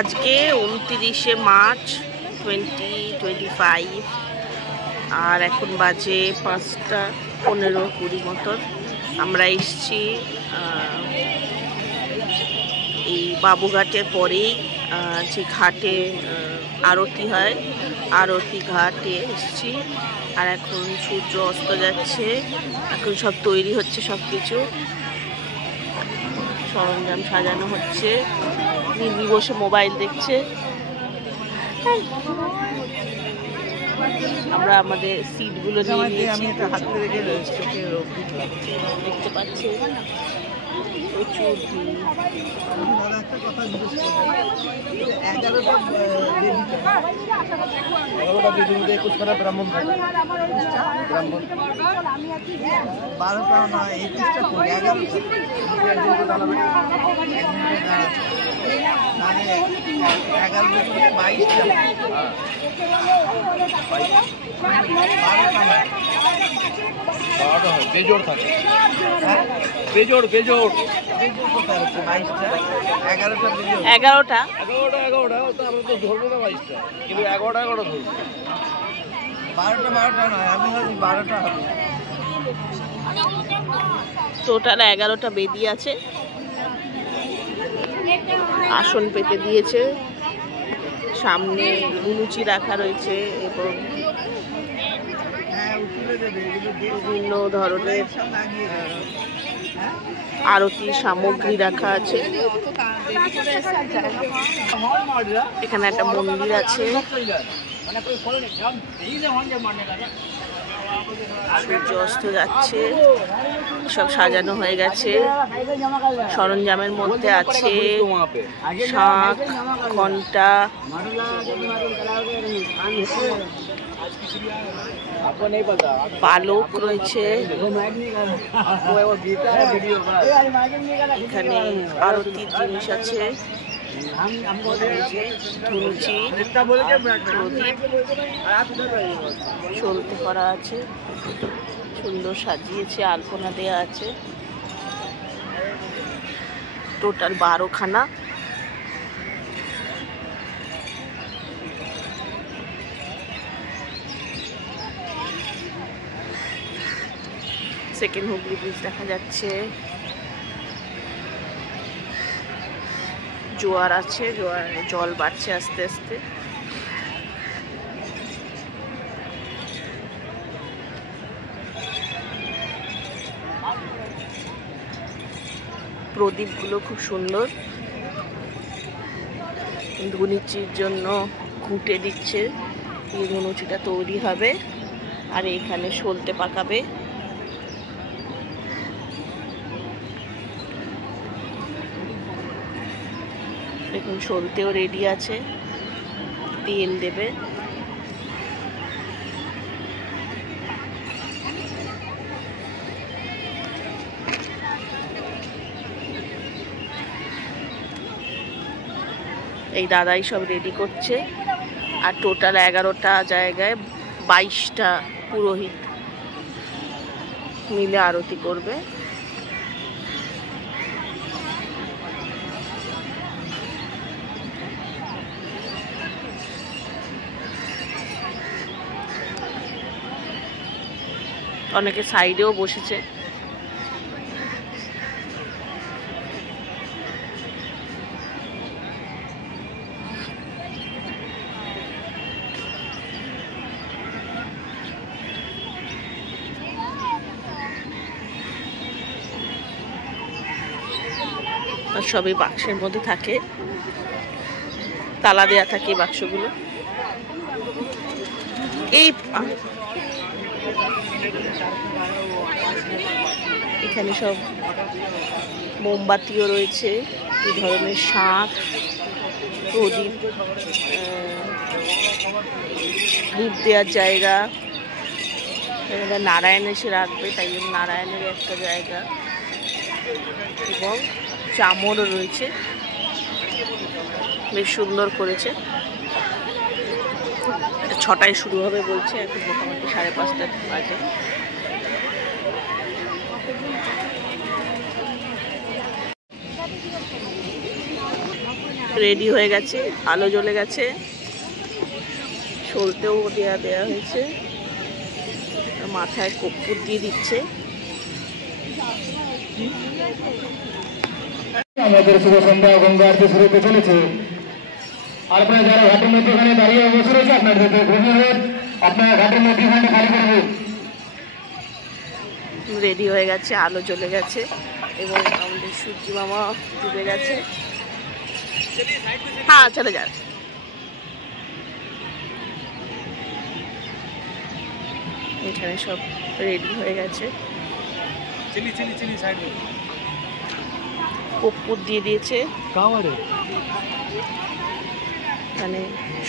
আজকে 29শে মার্চ 2025 আর এখন বাজে 5টা 15-20 মতন। আমরা এসছি এই বাবুঘাটের পরেই যে ঘাটে আরতি হয়, আরতি ঘাটে এসছি। আর এখন সূর্য অস্ত যাচ্ছে, এখন সব তৈরি হচ্ছে, সব কিছু সরঞ্জাম সাজানো হচ্ছে। নির্মি বসে মোবাইল দেখছে। আমরা আমাদের সিটগুলো নিয়ে নিয়েছি। দেখতে পাচ্ছি প্রচুর ব্রাহ্মণ 12টা নয় 21টা 11 বেজোড় থাকে, বেজোড় বেজোড় 11টা তো ধরবো না 22টা, কিন্তু 11টা ধরবো। 12টা নয়, আমি ভাবছি 12টা হবে। টোটাল 11টা বেদি আছে, আসন পেতে দিয়েছে, সামনে লুচি রাখা রয়েছে এবং বিভিন্ন ধরনের আরতির সামগ্রী রাখা আছে। এখানে একটা মন্দির আছে, সূর্য অস্ত যাচ্ছে, সব সাজানো হয়ে গেছে। সরঞ্জামের মধ্যে আছে শাঁখ, ঘণ্টা, পালক রয়েছে। এখানে আরতির জিনিস আছে, ধুনুচি, প্রদীপ, সলতে করা আছে, সুন্দর সাজিয়েছে, আলপনা দেয়া আছে। টোটাল 12খানা। সেকেন্ড হুগলি ব্রিজ দেখা যাচ্ছে, জোয়ার আছে, জল বাড়ছে আস্তে আস্তে। প্রদীপগুলো খুব সুন্দর, ধুনুচির জন্য ঘুঁটে দিচ্ছে, এই ধুনুচিটা তৈরি হবে আর এখানে সলতে পাকাবে। দেখুন সলতেও রেডি আছে, তেল দেবে। এই দাদাই সব রেডি করছে। আর টোটাল 11টা জায়গায় 22টা পুরোহিত মিলে আরতি করবে। অনেকে সাইডেও বসেছে। সবই বাক্সের মধ্যে থাকে, তালা দেয়া থাকে বাক্সগুলো। এই এখানে সব মোমবাতিও রয়েছে, এই ধরনের শাঁখ, প্রদীপ, ধূপ দেওয়ার জায়গা। নারায়ণ এসে রাখবে, তাই জন্য নারায়ণের একটা জায়গা, এবং চামরও রয়েছে, বেশ সুন্দর করেছে। 6টায় শুরু হবে বলছে, এখন মোটামুটি 5:30 বাজে। রেডি হয়ে গেছে, আলো জ্বলে গেছে, সলতেও দেয়া হয়েছে, মাথায় কর্পূর দিয়ে দিচ্ছে। আমাদের শুভ সন্ধ্যা গঙ্গা আরতি শুরু হতে চলেছে। আর আপনারা যারা ঘাটের মধ্যখানে দাঁড়িয়ে বসে রয়েছে, আপনাদের অনুরোধ আপনারা ঘাটের মধ্যখানে খালি করবে। রেডি হয়ে গেছে, আলো জ্বলে গেছে এবং আমাদের সূর্যি মামা ডুবে গেছে। হ্যাঁ চলে যান। এখানে সব রেডি হয়ে গেছে, কর্পূর দিয়ে দিয়েছে, এখানে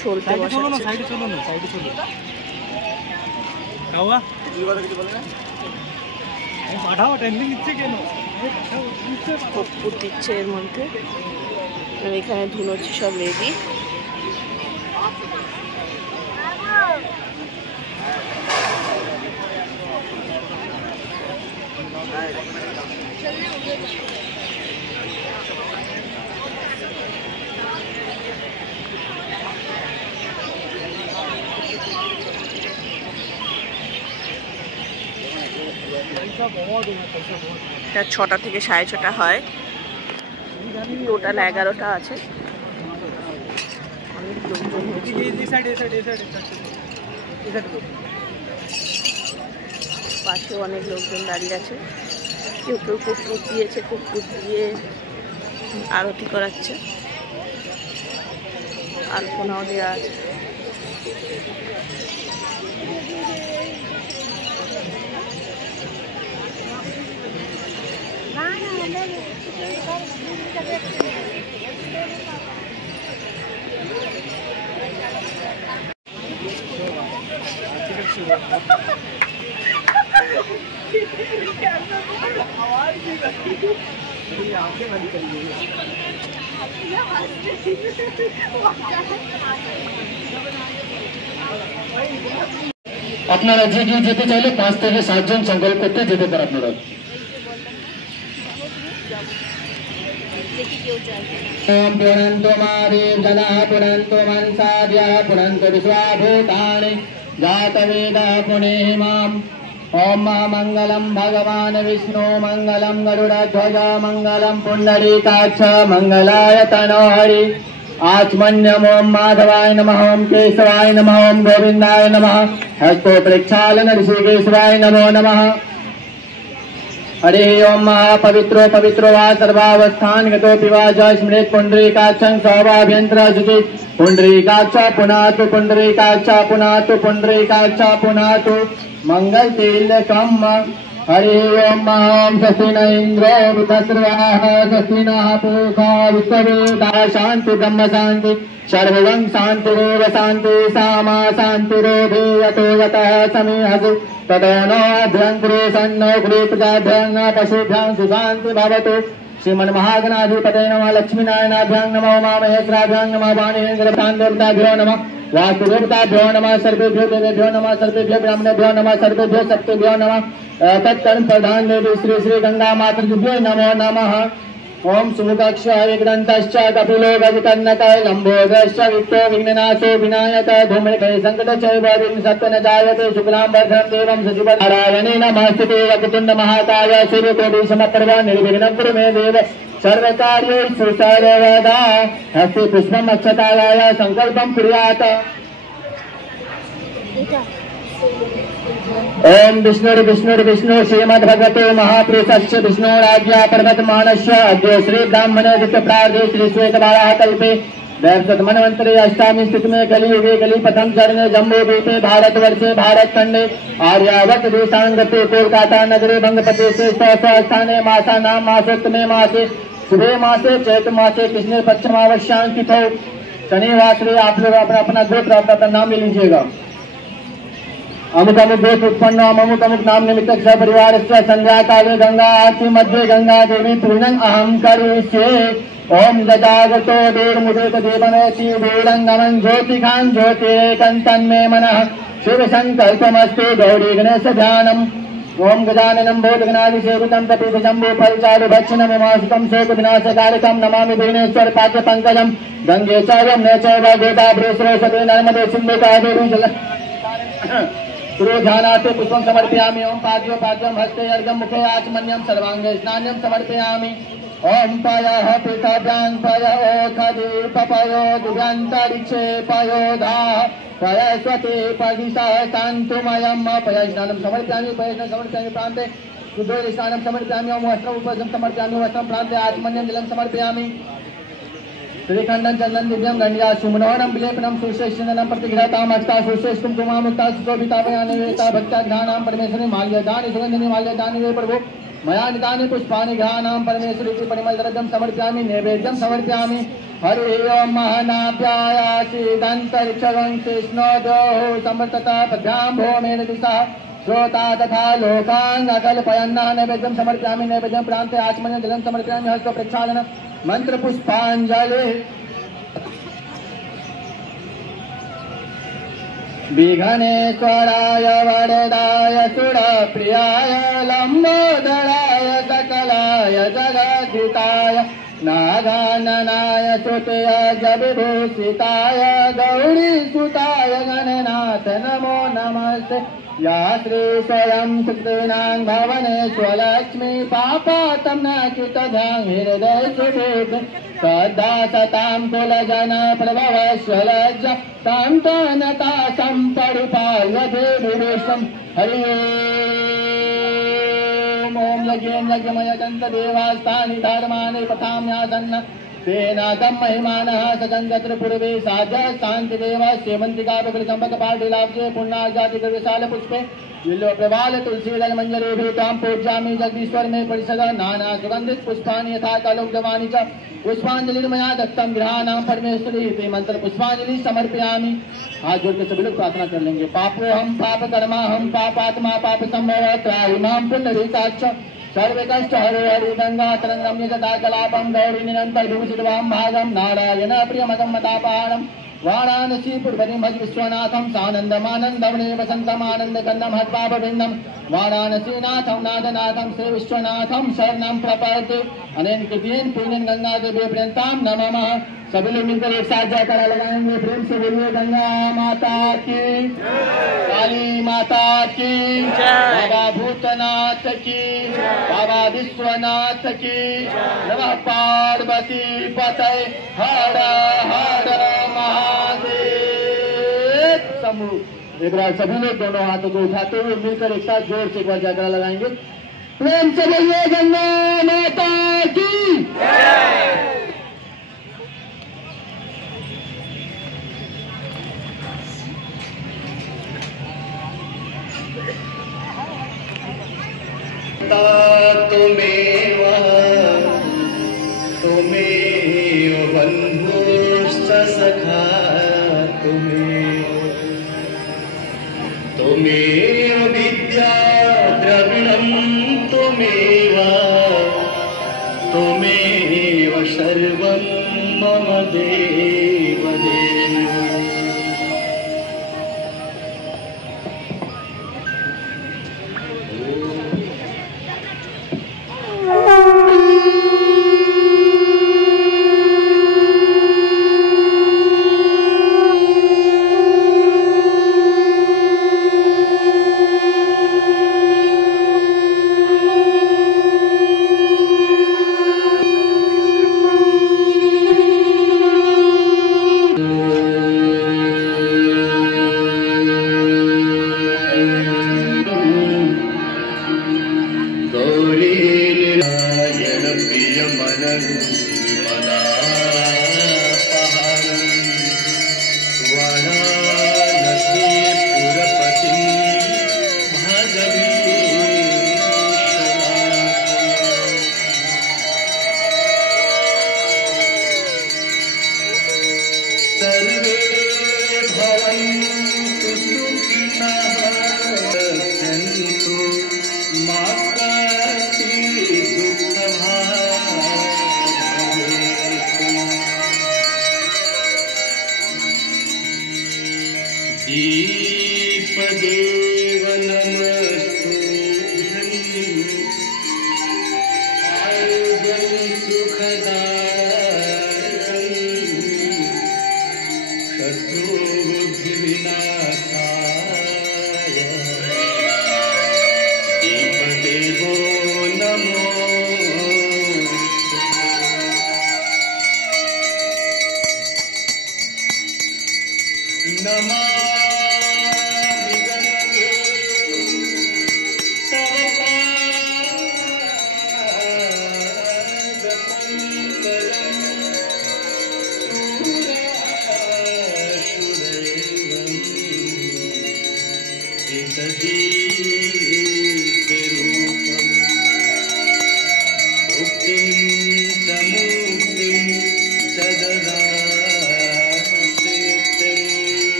সলতে বসাচ্ছে। কর্পূর দিচ্ছে এর মধ্যে, আর এখানে ধুনোচ্ছি সব রেডি। এটা 6টা থেকে 6:30 হয়, টোটাল 11টা আছে। অনেক লোকজন পাশেও অনেক লোকজন দাঁড়িয়ে আছে, কেউ কেউ কর্পূর দিয়েছে, কর্পূর দিয়ে আরতি করাচ্ছে, আলপনাও দেওয়া আছে। আপনারা যে কেউ যেতে চাইলে 5 থেকে 7 জন সংকল্প করতে যেতে পারে। আপনারা पुनन्तु मादेव जनाः पुनन्तु मनसाद्यः पुनन्तु विश्वाभूतानि जातवेदः पुनेहि माम्। ओम महामंगलम भगवान विष्णु मंगलम गरुड़ध्वज मंगलम पुंडरीकाक्ष मंगलाय तनो हरि। आचमन्यम ओम माधवाय नमः, ओम केशवाय नमः, ओम गोविंदाय नमः, हस्तो प्रक्षालन ऋषिकेशवाय नमो नमः। हरे ओम महापवित्रो पवित्रो वा सर्वावस्थान गतोऽपि वा च स्मृत पुंडरीकाक्षं सौभाभ्यन्तरसुखि। पुंडरीकाक्ष पुनातु पुंडरीकाक्ष पुनातु पुंडरीकाक्ष पुनातु मंगल तिलकम। हरि ओम ओम स्वस्ति न इंद्रो वृद्धश्रवाः स्वस्ति नः पूषा विश्ववेदाः शांति ब्रह्म शांति सर्वं शांतिरेव शांति सामा शांतिरोधे यतो यतः समीहसि ततो नो अभ्यन्तरे सन्नो गृहीतजाभ्यां पशुभ्यां सुशान्ति भवतु। श्रीमन्महागणाधिपतये नमः, लक्ष्मीनारायणाभ्यां नमः, उमामहेश्वराभ्यां नमः, वाणीन्द्रदेवताभ्यो नमः, वासुदेवताभ्यो नमः, सर्वेभ्यो देवेभ्यो नमः, सर्वेभ्यो ब्राह्मणेभ्यो नमः, सर्वेभ्यो सप्तेभ्यो नमः। तत्कर्म प्रधान देवी श्री श्री गंगा मातृभ्यो नमो नमः। ओम सुमुखक्ष एकदन्तश्च कपिलो गजकर्णकः लम्बोदरश्च वित्तो विघ्ननाशो विनायकः धूम्रकेः संकटचैव विघ्नसत्त्व न जायते शुक्लां वरदं देवं शशिवर्णं नारायणेन नमस्ते वक्रतुण्ड महाकाय सूर्यकोटिसमप्रभ निर्विघ्नं कुरु मे देव सर्वकार्येषु सर्वदा। हस्ते पुष्पम् अक्षताय संकल्पं कुर्यात्। ओम विष्णुर विष्णुर विष्णु श्रीमद्भगवते महापुरुषस्य विष्णुराज्ञा पर्वतमानस्य अद्य श्री ब्राह्मणे दित्य प्रार्थे श्री श्वेतवाराह कल्पे वैवस्वत मनवंतरे अष्टामी स्थिति में कलियुगे कलि प्रथम चरणे जम्बो द्वीपे भारतवर्षे भारतखंडे आर्यावर्त देशांगते कोलकाता नगरे भंगपते से स्थाने मासा नाम मासोत्तमे मासे शुभे मासे चैत्र मासे कृष्ण पश्चिमावश्यां तिथौ शनिवार। आप लोग अपना गोत्र अपना नाम ले लीजिएगा। अमुक अमुक गोत्र उत्पन्न अमुक अमुक नाम निमित्तक सपरिवार संध्या काले गंगा आरती मध्ये गंगा देवी पूर्णं अहं करिष्ये। ओम ददागतो देवमुदेत देवनोति देवलंगमं ज्योतिखां ज्योतिरेकं तन्मे मनः शिव संकल्पमस्तु गौरी गणेश ध्यानम्। ओम गजाननं भूतगणाधिसेवितं कपितजम्बो फलचारु भक्षणं उमासुतं शोकविनाशकारकं नमामि भुवनेश्वर पाद्यपङ्कजं गङ्गे च यमुने चैव गोदावरी सरस्वती नर्मदे सिन्धु कावेरी जल पुरोधानाते पुष्पं समर्पयामि। ओम पाद्यं हस्ते अर्घ्यं मुखे आचमन्यं सर्वाङ्गे स्नान्यं समर्पयामि। ओम पयः पृथव्यां पयो खदीपपयो दिव्यान्तरिक्षे पयोधा पयस्वते पदिशः शान्तुमयं पयस्नानं समर्पयामि। पयस्नानं समर्पयामि प्रान्ते शुद्धोदस्नानं समर्पयामि। ओम वस्त्रम् उपवस्त्रं समर्पयामि। वस्त्रं प्रान्ते आचमन्यं जलं समर्पयामि। श्रीखंडन चंदन दिव्यम गंडिया सुमनोहरम विलेपनम सुश्रेष्ठनम प्रतिग्रहताम हस्ता सुश्रेष्ठ कुमकुमा मुक्ता सुशोभिता वयानिवेता भक्त्या घ्राणाम परमेश्वरी माल्यदानि सुगंधिनी माल्यदानि वे प्रभु मया निदानि पुष्पाणि घ्राणाम परमेश्वरी की परिमल द्रव्यम समर्पयामि नैवेद्यम समर्पयामि। हरि ओम महनाप्यायासि दन्तरिक्षगं कृष्णोदो समर्तता पद्भ्यां भौमेन दिशा श्रोता तथा लोकांग अकल्पयन्ना नैवेद्यं समर्पयामि। नैवेद्यं प्रान्ते आचमन्यं जलं समर्पयामि। हस्त प्रक्षालन मंत्र पुष्पांजलि। विघ्नेश्वराय वरदाय सुरप्रियाय लंबोदराय सकलाय जगद्धिताय नागाननाय स्तुतय जविभूषिताय गौरीसुताय गणनाथ नमो नमस्ते। या श्री स्वयं सुकृतीनां भवनेश्वरलक्ष्मी पापातं न कृतधां हृदय सुभूत सदा सतां कुलजन प्रभवस्वलज्ज तां तनता सम्परिपाल्य देवीवेशं। हरि ओम यज्ञेन यज्ञमय दन्त देवास्तानि धर्माणि पठाम्यासन्न तेनादं महिमानः सजंगत्र पूर्वे साजा शांति देव सेवंतिका बकुलचंपक पाटिलाब्जे पुण्यजाति गृहशाल पुष्पे विल्लो प्रवाल तुलसीदल मंजरे भूतां पूज्यामि। जगदीश्वर में परिषद नाना सुगंधित पुष्पाणि यथा कालोक्तवानि च पुष्पांजलिर्मया दत्तं गृहाणां परमेश्वरी ते मंत्र पुष्पांजलि समर्पयामि। हाथ जोड़ के सभी लोग प्रार्थना कर लेंगे। पापो हम पाप कर्मा हम पापात्मा पाप संभव त्राहि मां पुण्डरीकाक्ष सर्वे कष्ट हरे हरि गंगा तरंगम्य जटा कलापम गौरी निरंतर विभूषितवां भागम नारायण प्रियमदं मतापाणम वाराणसी पूर्वनि भज विश्वनाथं सानन्दमानन्दवने वसन्तम् आनन्दकन्दं हत्पापविन्दं वाराणसीनाथं नादनाथं श्री विश्वनाथं शरणं प्रपद्ये। अनेन कृतियेन पुण्यन गंगा देवी प्रियंतां नमः। सभी लोग मिलकर एक साथ जयकारा लगाएंगे। प्रेम से बोलिए गंगा माता की, काली माता की, बाबा भूतनाथ की, बाबा विश्वनाथ की, नमः पार्वती पतये हर हर महादेव। समूह एक बार सभी लोग दोनों हाथों को उठाते हुए मिलकर एक साथ जोर से एक बार जयकारा लगाएंगे। प्रेम से बोलिए गंगा माता की। तुमेव बन्धुश्च सखा तुमेव विद्या द्रविणं तुमेव सर्वं मम देव देव।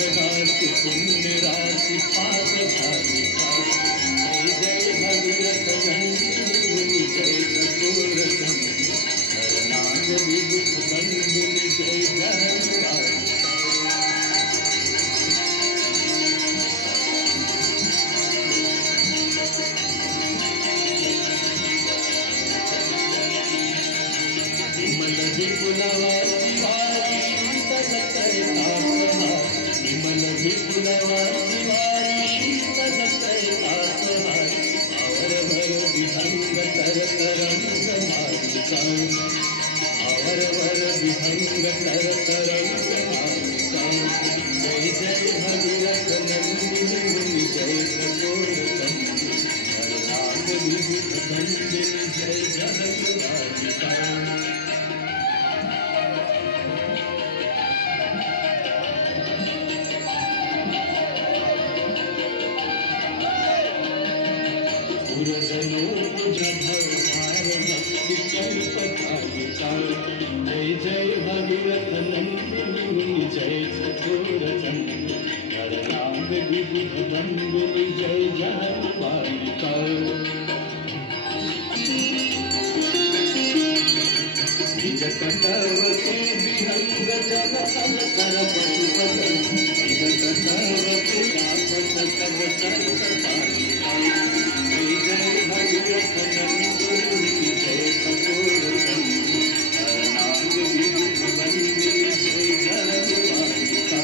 राशि पुण्य राशि पाप राशि जय जय भगीरथ नंदिनी जय चकोर चंद्र हरनाथ विदुष बंदिनी जय जय विपुलवा शिवारी शीतल करता विमल विपुलवा शिवारी शीतल करता और भर विहंग कर तरंग मालिका और भर विहंग कर तरंग मालिका जय जय भगीरथ नंदिनी मुनि जय चकोर चंद्र हरनाथ विभुत बंदिनी जय जगत मालिका जय जय भगीरथ नंदिनी मुनि जय चकोर चंद्र हरनाथ विबुध बंदिनी जय जगन्मालिका निज कटवती विहंग जल तल कर पशुपतन निज कटवती रापत कब चल पालिका जय जय भगीरथ नंदिनी जय चकोर चंद्र हरनाथ विबुध बंदिनी जय जगन्मालिका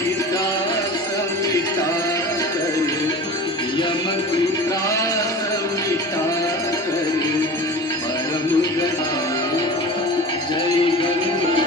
की त्रास मिटा कर, यम की त्रास मिटा कर, परम गया जय गंगा।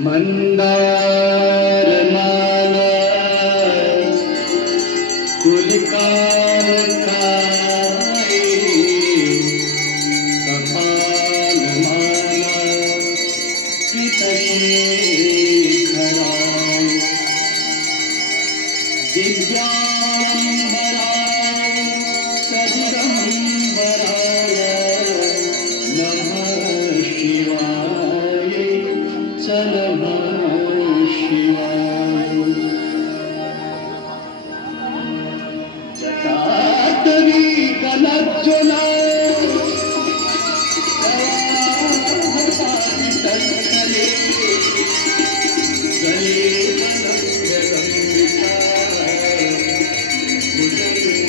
मंदार माला कुलकार खाए, कपाल माला पितशे खराए, दिव्यांबराय सदिगंबराय नमः शिवाय नमः शिवाय। जटाटवी कलज्ज्वला तत्कले गले कलंबिका भुजंगकुंडमालिका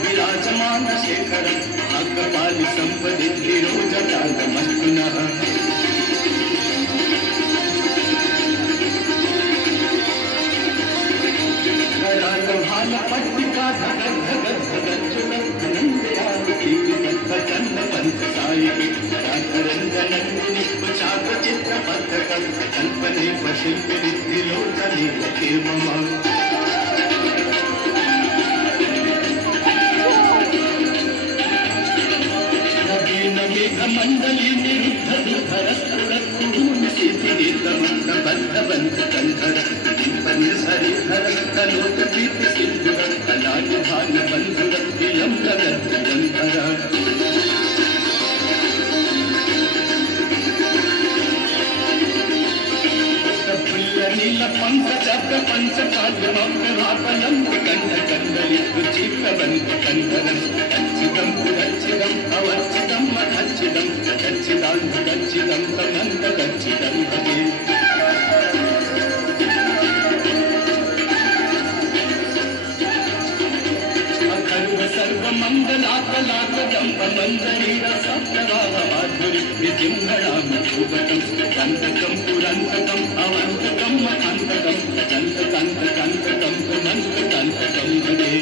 विराजमान शेखर भाग्यपाली संपदि विरोजकालमस्तुनः भाल पट्टिका धगत धगत धगत चुलक धनंजयावती चंद पंथ सायिकी रंजनंदिनी चाक चित्र पथकम कल्पने शिल्पिनी त्रिलोचनी लखे मम मंडली निरुद्ध दुधरस्तून सिद्धि तमंत बंध बंध कंधर दीपन सरिधर कलोक दीप सिंधुर कलाल भान बंधुर विलम जगत निरंतर नील पंख चक्र पंच काव्य भापलम कंठ कंडली चित्त बंध कंधर अच्छिदम पुरच्छिदम अवच्छिदम मधच्छिदम गच्छिदांत गच्छिदम तमंत गच्छिदम भगे अखर्व सर्व मंगलाकलाक दंप मंदरीर सप्तराह माधुरी विजिंगणाम शुभकम कंतकम पुरंतकम अवंतकम मथंतकम कंत कंत कंतकम मंत कंतकम भगे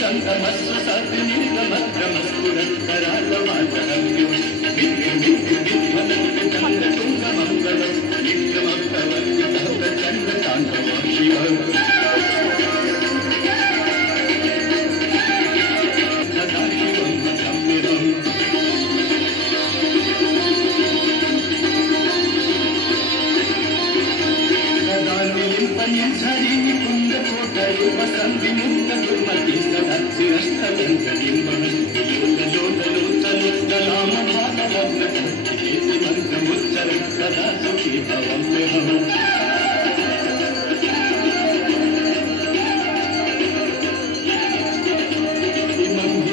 चंद्रमस्सु सद्नीलमद्रमस्फुरत्करालवाचरम्यो विद्यमिद्यमिद्वनन्दचन्द्रतुङ्गमङ्गलं विक्रमप्रवर्तितः शिव सदा शिवं भजम्यहम् सदा निलिम्पन्य झरी कुन्दकोटरे वसन्ति मुक्तदुर्मति सदा सुखी भवम्यहम्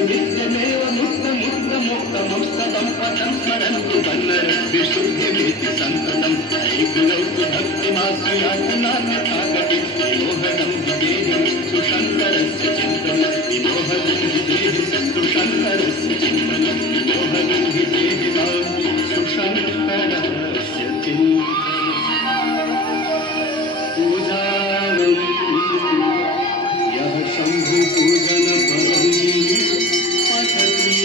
नित्यमेव मुक्तमुक्तमुक्तमुक्तमं पदं स्मरन्तु वन्नर विशुद्धिमेति सन्ततं हे गुरौ तु भक्तिमासु यातनान्यथागति विमोहनं विदेहि सुशङ्करस्य चिन्तनं विमोहनं विदेहि सुशङ्करस्य चिन्तनं विमोहनं विदेहि मां सुशङ्करस्य चिन्तनं पूजारं यः शम्भु पूजन परं पठति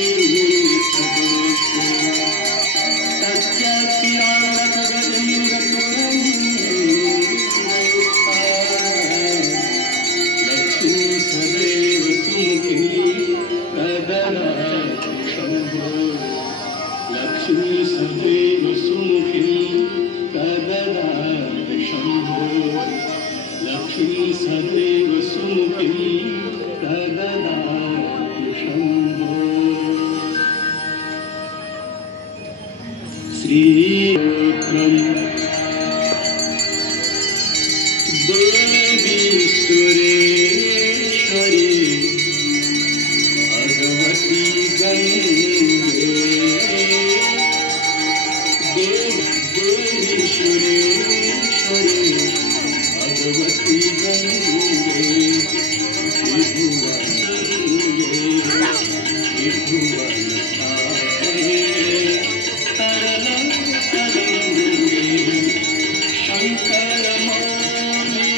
लक्ष्मी सदैव सुमुखी कदनात् शम्भो लक्ष्मी सदैव सुमुखी कदनात् शम्भो लक्ष्मी सदैव सुमुखी कदनात् शम्भो श्रीक्रम देवी सुरेश्वरी भगवती गंगे देवी सुरेश्वरी भगवती गंगे त्रिभुवन तरंगे शंकर मौली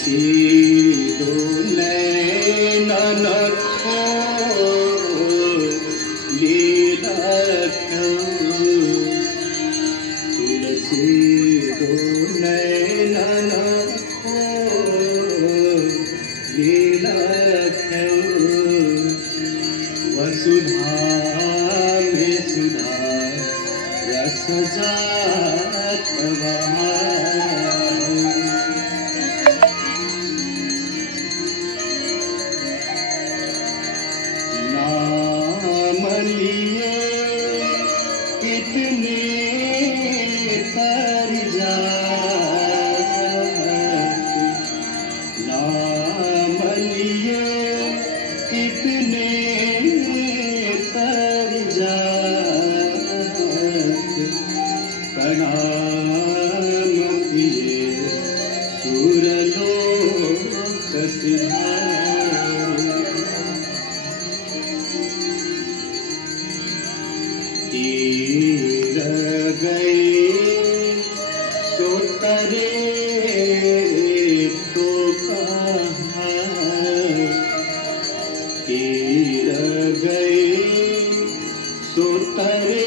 तुलसी दो नैनन को लीला क्यों तुलसी दो नैनन को लीला क्यों वसुधा में सुधा रस जात नाम लिए कितने तर जात नाम लिए कितने तर जात प्रणाम किए सुरलोक सिधारे तीर गए तो तरे तो कहाँ तीर गए तो तरे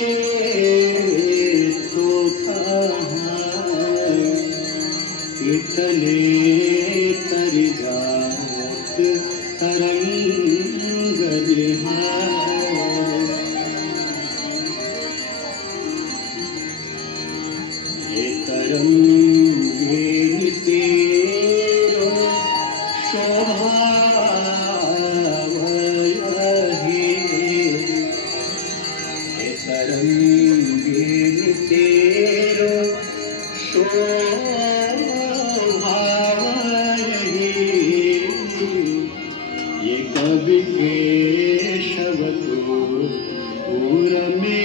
तो कहाँ कितने तर जात तरंग निहार हे तरंगे तेरो स्वभाव हे तरंगे तेरो स्वभाव ये कवि केशव तो पूर में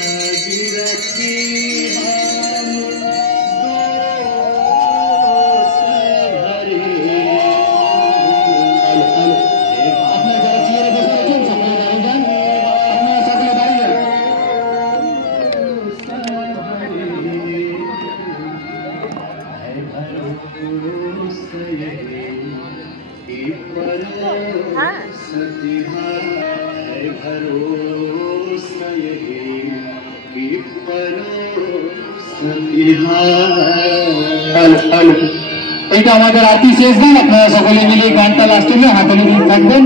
भागीरथी हम दोष भरे अपने जरा चेहरे पे से चल सकले जान अपने सकले बाहर এইটা আমাদের আরতি শেষ গান আপনারা সকলে মিলে গানটা লাস্টে হাততালি দিয়ে থাকবেন।